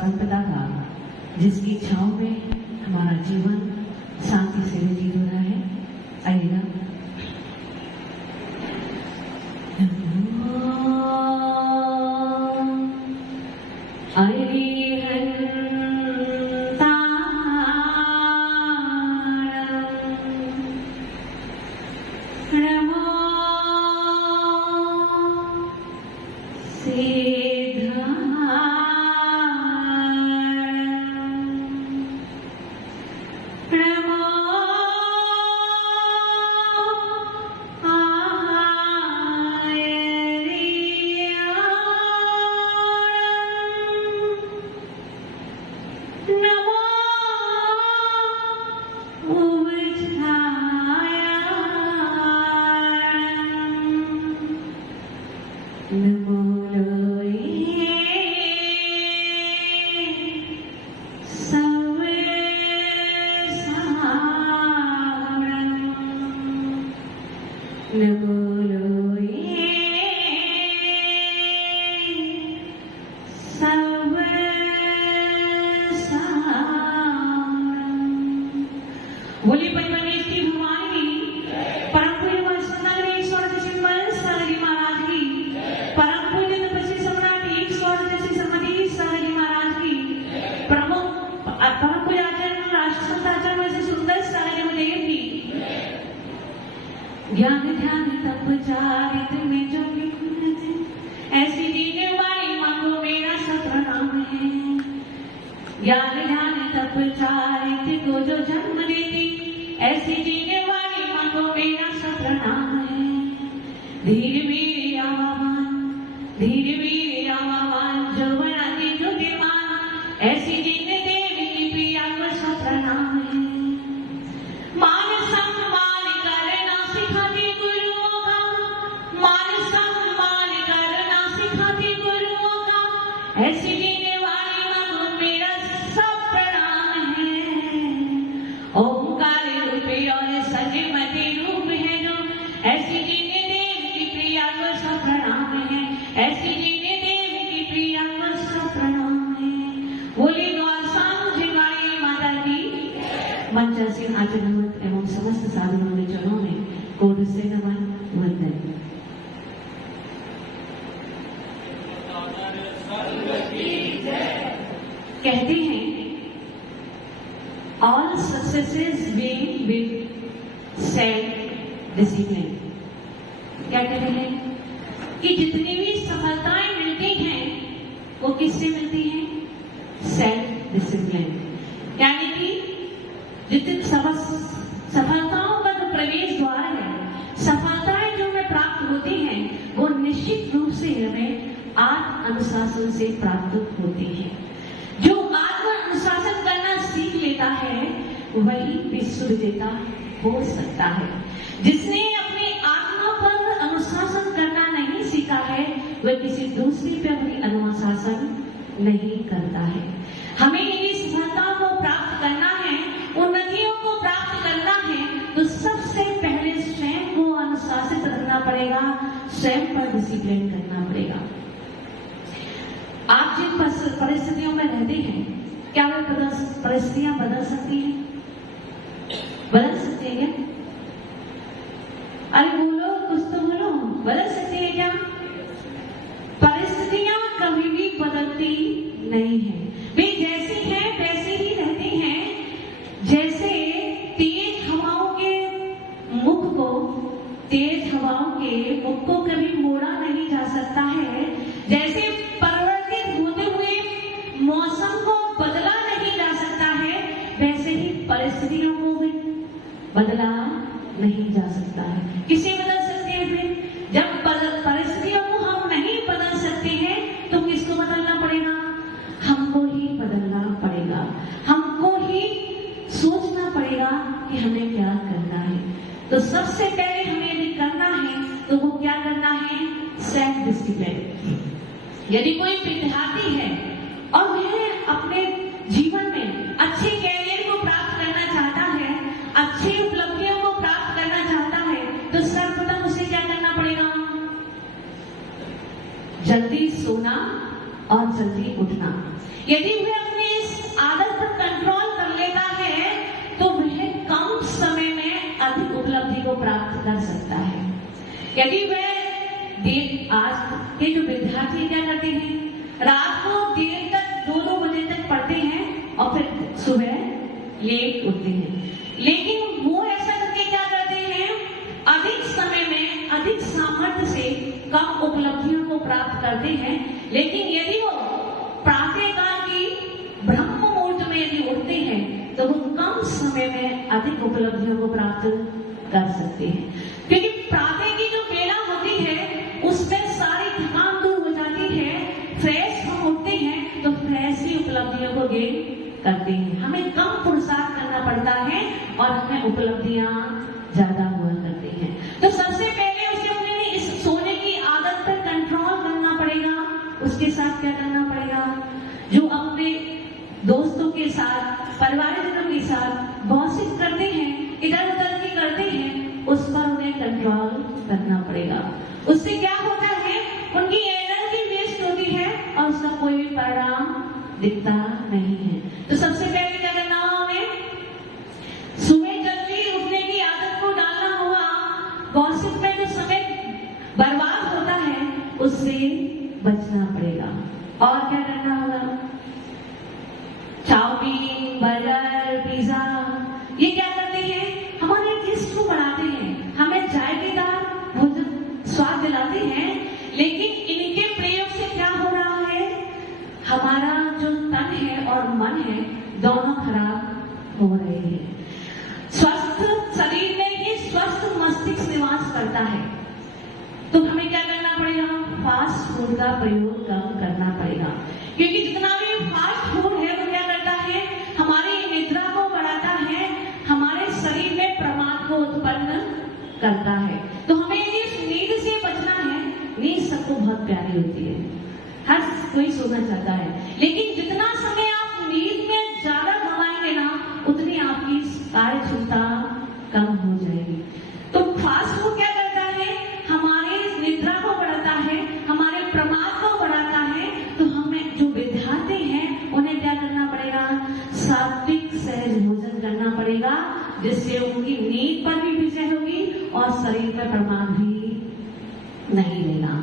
परमपिता का, जिसकी छांव में हमारा जीवन शांति से व्यतीत हो रहा है। आइएगा। बोलिए पंचमनेश की भगवान की, परम पूज्य वसुंधरा ईश्वर सिंबल सारगी महाराज की, परम पूज्य तपस्वी सम्राट ईश्वर श्रीमती सारगी महाराज की, परम पूज्य आचार्य राष्ट्रसंत आचार्य वैसे सुंदर सारगी देव की, ज्ञान ध्यान तप चारित में जो ऐसी जीने वाली मांगो मेरा सब प्रणाम है। ज्ञान ध्यान तप चारित को जो जन्म देती ऐसी जीने वाली मां को मेरा सब प्रणाम है। धीरे वीर आवामान जो बनाती जो विमान ऐसी जीने देवी की प्रिया को सब प्रणाम है। मान सम्मान करना सिखाती गुरुओं का, मान सम्मान करना सिखाती गुरुओं का, ऐसी जीने वाली मां को मेरा सब प्रणाम है। ओंकार और सजमती रूप है जो ऐसी जीने देव की प्रिया को सब प्रणाम है। ऐसी जीने देव की प्रिया को सब प्रणाम है। बोले गौर सांझवाड़ी माता की। मंचा सिंह आचरण एवं समस्त साधुओं के चरणों में कोटि से नमन वंदन। कहते हैं all successes begin with self discipline। क्या कहते हैं कि जितनी भी सफलताएं मिलती हैं वो किससे मिलती हैं? Self discipline. यानी कि जितनी सफलताओं का जो प्रवेश द्वार है, सफलताएं जो हमें प्राप्त होती हैं वो निश्चित रूप से हमें आत्म अनुशासन से प्राप्त होती है। जो आत्म अनुशासन करना सीख लेता है वही विश्व विजेता हो सकता है। जिसने अपने आत्मा पर अनुशासन करना नहीं सीखा है वह किसी दूसरे पे अपनी अनुशासन नहीं करता है। हमें यदि सफलता को प्राप्त करना है, उन्नतियों को प्राप्त करना है, तो सबसे पहले स्वयं को अनुशासित रखना पड़ेगा, स्वयं पर डिसिप्लिन करना पड़ेगा। आप जिन परिस्थितियों में रहते हैं, क्या वे परिस्थितियां बदल सकती हैं? बदल सकती है क्या? अरे बोलो, कुछ तो बोलो, बदल सकती है क्या? परिस्थितियां कभी भी बदलती नहीं है, वे जैसी हैं वैसे ही रहती हैं। जैसे तेज हवाओं के मुख को कभी मोड़ा नहीं जा सकता है, जैसे परिवर्तित होते हुए मौसम को बदला नहीं जा सकता है, वैसे ही परिस्थितियों को भी बदला नहीं जा सकता है। किसे बदल सकते हैं फिर? जब परिस्थितियों को हम नहीं बदल सकते हैं तो किसको बदलना पड़ेगा? हमको ही बदलना पड़ेगा। हमको ही सोचना पड़ेगा कि हमें क्या करना है। तो सबसे पहले हमें यदि करना है तो वो क्या करना है? Self discipline. यदि कोई विद्यार्थी है और वह अपने जीवन में अच्छे कैरियर को प्राप्त करना चाहता है, अच्छी उपलब्धियों को प्राप्त करना चाहता है, तो सर्वप्रथम उसे क्या करना पड़ेगा? जल्दी सोना और जल्दी उठना। यदि वह अपनी इस आदत पर कंट्रोल कर लेता है तो वह कम समय में अधिक उपलब्धि को प्राप्त कर सकता है। यदि वह आज के जो विद्यार्थी क्या करते हैं, रात को देर तक 2-2 बजे तक पढ़ते हैं और फिर सुबह लेट उठते हैं, लेकिन वो ऐसा करके क्या करते हैं, अधिक समय में अधिक सामर्थ्य से कम उपलब्धियों को प्राप्त करते हैं। लेकिन यदि वो प्रातःकाल की ब्रह्म मुहूर्त में यदि उठते हैं तो वो कम समय में अधिक उपलब्धियों को प्राप्त कर सकते हैं, क्योंकि प्रातः की जो बेला होती है उसमें सारी थकान दूर हो जाती है, फ्रेश हम उठते हैं तो फ्रेश ही उपलब्धियों को गेन करते हैं। हमें कम पुरुषार्थ करना पड़ता है और हमें उपलब्धियां ज्यादा हुआ करती हैं। तो सबसे पहले उसे अपने इस सोने की आदत पर कंट्रोल करना पड़ेगा। उसके साथ क्या करना पड़ेगा, जो अपने दोस्तों के साथ, परिवारजनों के साथ गॉसिप करते हैं, इधर उधर की करते हैं, उस पर उन्हें कंट्रोल करना पड़ेगा। उससे क्या होता है, उनकी एनर्जी वेस्ट होती है और उसका कोई भी परिणाम दिखता नहीं है। तो सबसे पहले क्या करना होगा, हमें सुबह जल्दी उठने की आदत को डालना होगा। गॉसिप में जो समय बर्बाद होता है उससे बचना पड़ेगा। और क्या करना होगा, चाउमीन, बर्गर, पिज्जा, ये क्या करते हैं, हमारे टेस्ट को बढ़ाते हैं, हमें जायकेदार भोजन स्वाद दिलाते हैं, लेकिन इनके प्रयोग से क्या हो रहा है, हमारा जो तन है और मन है दोनों खराब हो रहे हैं। स्वस्थ शरीर में ही स्वस्थ मस्तिष्क निवास करता है। तो हमें क्या करना पड़ेगा, फास्ट फूड का प्रयोग कम करना पड़ेगा, क्योंकि जितना भी फास्ट फूड है वो क्या करता है, हमारी निद्रा को बढ़ाता है, हमारे शरीर में प्रमाद को उत्पन्न करता है। तो हमें इस नींद से बचना है। नींद सबको बहुत प्यारी होती है, हर कोई सोना चाहता है, लेकिन जितना समय आप नींद में ज्यादा गंवाएंगे ना, उतनी आपकी कार्य क्षमता कम हो जाएगी। तो फास्ट फूड क्या करता है, हमारे निद्रा को बढ़ाता है, हमारे प्रमाद को बढ़ाता है। तो हमें जो विद्यार्थी हैं उन्हें क्या करना पड़ेगा, सात्विक सहज भोजन करना पड़ेगा, जिससे उनकी नींद पर भी विजय होगी और शरीर पर प्रमाद भी नहीं लेगा।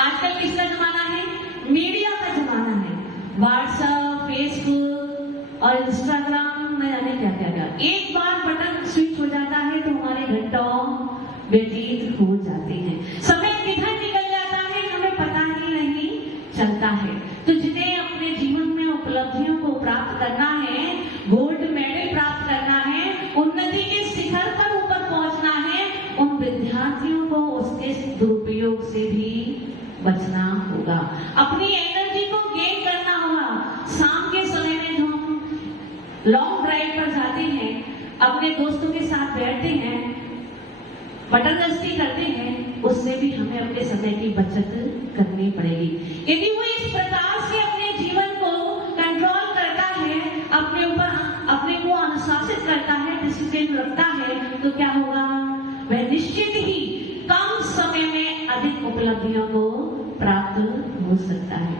आजकल किसका जमाना है, मीडिया का जमाना है, व्हाट्सएप, फेसबुक और इंस्टाग्राम में जाने क्या क्या क्या, एक बार बटन स्विच हो जाता है तो हमारे घंटों व्यतीत हो जाते हैं, समय किधर निकल जाता है हमें पता ही नहीं चलता है। तो जिन्हें अपने जीवन में उपलब्धियों को प्राप्त करना है, गोल्ड मेडल प्राप्त करना है, उन्नति के शिखर पर ऊपर पहुंचना है, उन विद्यार्थियों को उसके दुरुपयोग से भी बचना होगा। अपनी एनर्जी को गेन करना होगा। शाम के समय में जो हम लॉन्ग ड्राइव पर जाते हैं, अपने दोस्तों के साथ बैठते हैं, बटरगस्ती करते हैं, उससे भी हमें अपने समय की बचत करनी पड़ेगी। यदि वो इस प्रकार से अपने जीवन को कंट्रोल करता है, अपने ऊपर अपने को अनुशासित करता है, डिसिप्लिन रखता है, तो क्या होगा, वह निश्चित ही कम समय में अधिक उपलब्धियों को प्राप्त हो सकता है।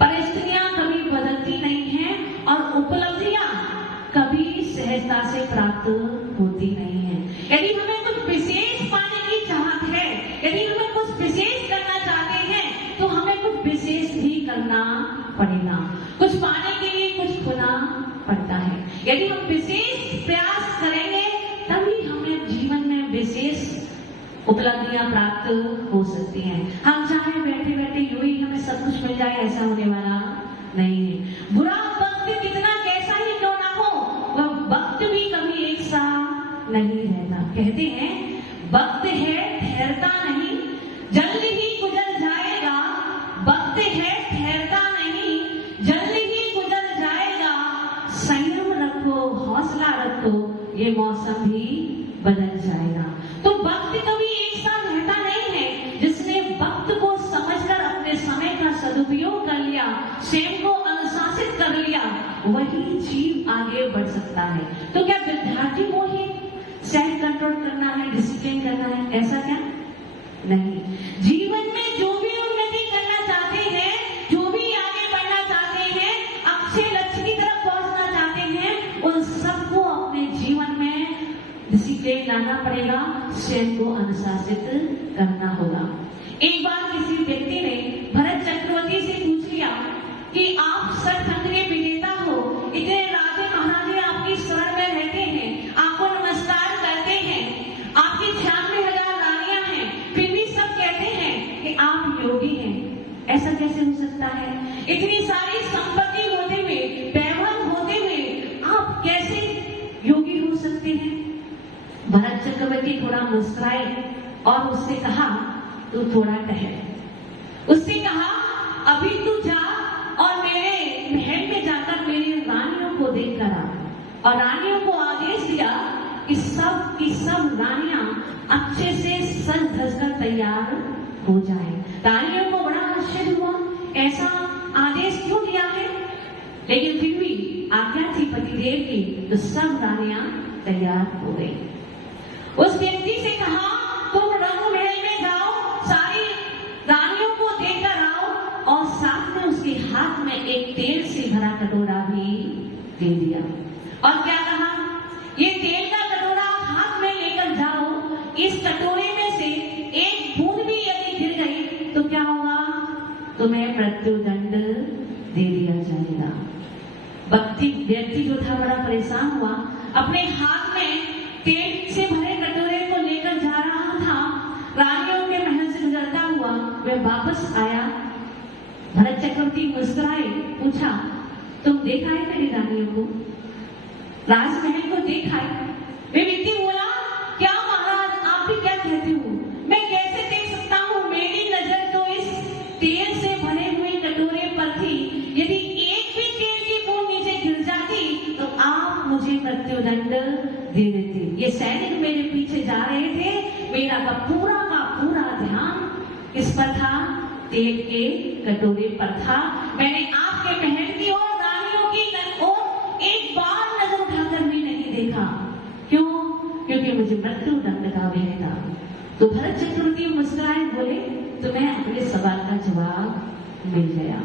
परिस्थितियां कभी बदलती नहीं हैं और उपलब्धियां कभी सहजता से प्राप्त होती नहीं है। यदि हमें कुछ विशेष पाने की चाहत है, यदि हमें कुछ विशेष करना चाहते हैं, तो हमें कुछ विशेष भी करना पड़ेगा। कुछ पाने के लिए कुछ खोना पड़ता है। यदि हम विशेष प्रयास करेंगे तभी हमें जीवन में विशेष उपलब्धियां प्राप्त हो सकती हैं। हम चाहे बैठे बैठे यूं ही हमें सब कुछ मिल जाए, ऐसा होने वाला नहीं है। बुरा वक्त कितना कैसा ही क्यों ना हो, वह वक्त भी कभी एक सा नहीं रहता। कहते हैं वक्त है ठहरता नहीं, जल्द ही गुजर जाएगा। वक्त है ठहरता नहीं, जल्द ही गुजर जाएगा। संयम रखो, हौसला रखो, ये मौसम भी बदल जाएगा। तो वक्त कभी एक साथ रहता नहीं है। जिसने वक्त को समझकर अपने समय का सदुपयोग कर लिया, स्वयं को अनुशासित कर लिया, वही जीव आगे बढ़ सकता है। तो क्या विद्यार्थी को ही सेल्फ कंट्रोल करना है, डिसिप्लिन करना है, ऐसा क्या नहीं। जीवन में जो भी उन्नति करना चाहते हैं, जो भी आगे बढ़ना चाहते हैं, अच्छे लक्ष्य की तरफ पहुंचना चाहते हैं, उन सबको अपने जीवन में डिसिप्लिन लाना पड़ेगा, स्वयं को अनुशासित करना होगा। एक बार किसी व्यक्ति ने भरत चक्रवर्ती से पूछ लिया कि आप शतरंज के विजेता हो, इतने राजे महाराजे आपकी शरण में रहते हैं, आपको नमस्कार करते हैं, आपकी 96,000 रानियां हैं, फिर भी सब कहते हैं कि आप योगी हैं। ऐसा कैसे हो सकता है? इतनी सारी संपत्ति होते हुए, वैभव होते हुए आप कैसे योगी हो सकते हैं? भरत चक्रवर्ती थोड़ा मुस्कुराए और उससे कहा, तू थोड़ा ठहर। उससे कहा, अभी तू जा और मेरे महल में जाकर मेरी रानियों को देख कर आ। और रानियों को आदेश दिया कि सब की सब रानियां अच्छे से सज धज कर तैयार हो जाएं। रानियों को बड़ा आश्चर्य हुआ, ऐसा आदेश क्यों दिया है? लेकिन फिर भी आज्ञा थी पतिदेव की, तो सब रानियां तैयार हो गई। उस व्यक्ति से कहा, तुम रंग महल में जाओ, सारी रानियों को देखकर आओ और साथ में उसके हाथ में एक तेल से भरा कटोरा भी दे दिया। और क्या कहा, ये तेल का कटोरा हाथ में लेकर जाओ, इस कटोरे में से एक बूंद भी यदि गिर गई तो क्या होगा? तुम्हें मृत्युदंड दे दिया जाएगा। व्यक्ति जो था बड़ा परेशान हुआ, अपने हाथ में तेल से भरे कटोरे को लेकर जा रहा था, रानियों के महल से गुजरता हुआ वह वापस आया। भरत चक्रवर्ती मुस्कुराए, पूछा, तुम देखा है मेरी रानियों को? राजमहल को देखा है? वे व्यक्ति बोला, क्या महाराज आप भी क्या कहते हो? मैं कैसे देख सकता हूँ? मेरी नजर तो इस तेल से भरे हुए कटोरे पर थी, यदि एक भी तेल की बूंद नीचे गिर जाती तो आप मुझे मृत्युदंड दे देते। ये सैनिक मेरे पीछे जा रहे थे, मेरा का पूरा ध्यान किस पर था? तेल के कटोरे पर था। मैंने आपके महल की और रानियों की ओर एक बार नजर उठाकर भी नहीं देखा। क्यों? क्योंकि मुझे मृत्युदंड का भय था। तो भरत चक्रवर्ती मुस्कुराए, बोले, तुम्हें अपने सवाल का जवाब मिल गया।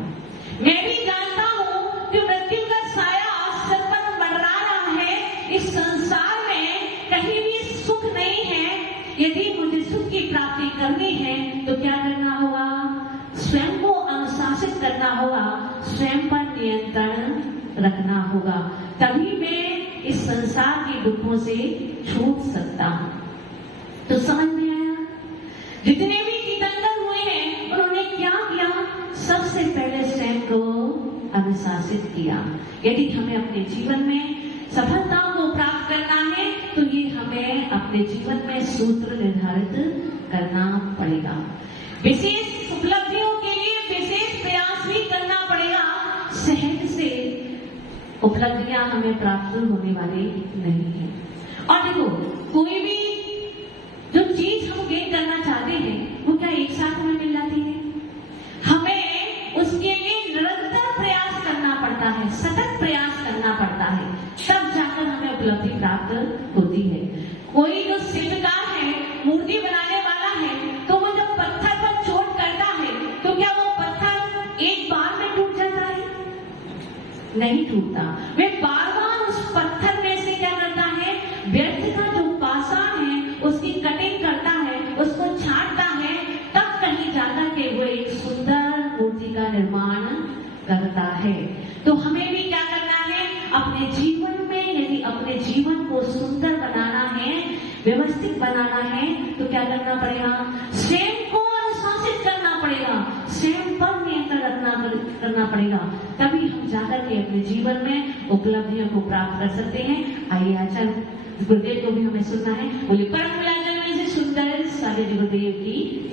मैं भी जानता हूँ कि मृत्यु का साया सर पर मंडरा रहा है। इस संसार में कहीं भी सुख नहीं है। यदि मुझे सुख की प्राप्ति करनी है तो क्या करना होगा? स्वयं को अनुशासित करना होगा, स्वयं पर नियंत्रण रखना होगा, तभी मैं इस संसार के दुखों से छूट सकता हूं। तो समझ में आया? जितने भी तीर्थंकर हुए हैं उन्होंने क्या किया? सबसे पहले स्वयं को अनुशासित किया। यदि हमें अपने जीवन में सफलता को प्राप्त करना है तो ये हमें अपने जीवन में सूत्र निर्धारित करना पड़ेगा। विशेष उपलब्धियों के लिए विशेष प्रयास भी करना पड़ेगा। सहज से उपलब्धियां हमें प्राप्त होने वाली नहीं है। और देखो, कोई भी जो चीज हम गेन करना चाहते हैं वो क्या एक साथ हमें मिल जाती है? हमें उसके लिए निरंतर प्रयास करना पड़ता है, सतत प्रयास करना पड़ता है, तब जाकर हमें उपलब्धि प्राप्त होती है। कोई जो शिल्पकार है, मूर्ति बनाने वाला है, तो वो जब पत्थर पर चोट करता है तो क्या वो पत्थर एक बार में टूट जाता है? नहीं टूटता। वे बार बार उस पत्थर में से क्या करता है? व्यर्थ का जो पाषाण है उसकी कटिंग करता है, उसको छांटता है, तब कहीं जाकर के वो एक सुंदर मूर्ति का निर्माण करता है। तो हमें भी क्या करना है? अपने जीवन में यदि अपने जीवन को सुंदर बनाना है, व्यवस्थित बनाना है, तो क्या करना पड़ेगा? स्वयं को अनुशासित करना पड़ेगा, स्वयं पर नियंत्रण करना पड़ेगा, तभी हम जाकर के अपने जीवन में उपलब्धियों को प्राप्त कर सकते हैं। आइए आचार्य गुरुदेव को भी हमें सुनना है। बोले, परम मिलान से सुंदर सारे गुरुदेव की